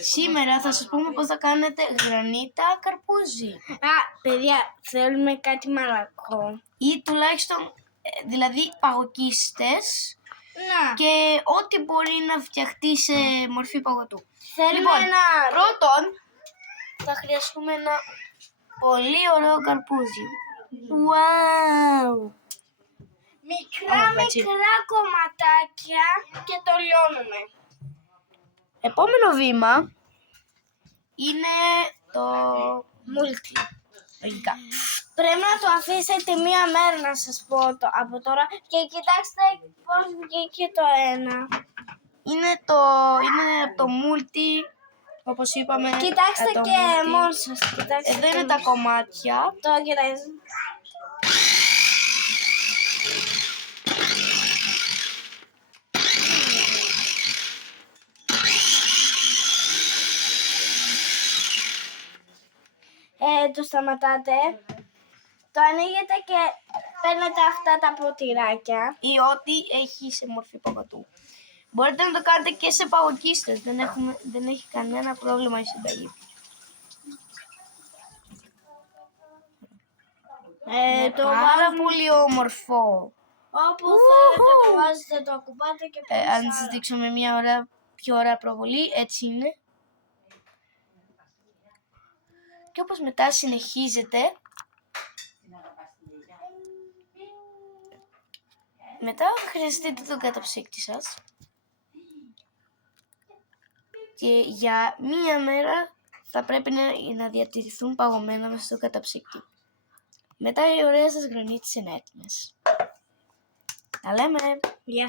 Σήμερα θα σας πούμε πώς θα κάνετε γρανίτα καρπούζι. Παιδιά, θέλουμε κάτι μαλακό. Ή τουλάχιστον, δηλαδή παγοκίστες και ό,τι μπορεί να φτιαχτεί σε μορφή παγωτού. Θέλουμε Λοιπόν, πρώτον θα χρειαστούμε ένα πολύ ωραίο καρπούζι. Wow! Μικρά κομματάκια και το λιώνουμε. Επόμενο βήμα είναι το Μούλτι. λογικά. Πρέπει να το αφήσετε μία μέρα να σας πω από τώρα και κοιτάξτε πώς βγήκε το ένα. Είναι το μούλτι, όπως είπαμε. Κοιτάξτε το και μούλτι. μόνοι σας. Εδώ είναι τα κομμάτια. Το κοιτάξτε. Το σταματάτε, το ανοίγετε και παίρνετε αυτά τα ποτηράκια Ή ό,τι έχει σε μορφή παγωτού. Μπορείτε να το κάνετε και σε παγοκίστες, δεν έχει κανένα πρόβλημα η συνταγή. Το πάρα πολύ όμορφο. Όπου θέλετε το βάζετε, το ακουμπάτε και πολύ Αν σας δείξω με μια πιο ωραία προβολή, έτσι είναι. Και όπως μετά συνεχίζετε, μετά χρειαστείτε τον καταψύκτη σας και για μία μέρα θα πρέπει να διατηρηθούν παγωμένα μέσα στο καταψύκτη. Μετά οι ωραίες σας γρανίτες είναι έτοιμες. Τα λέμε! Γεια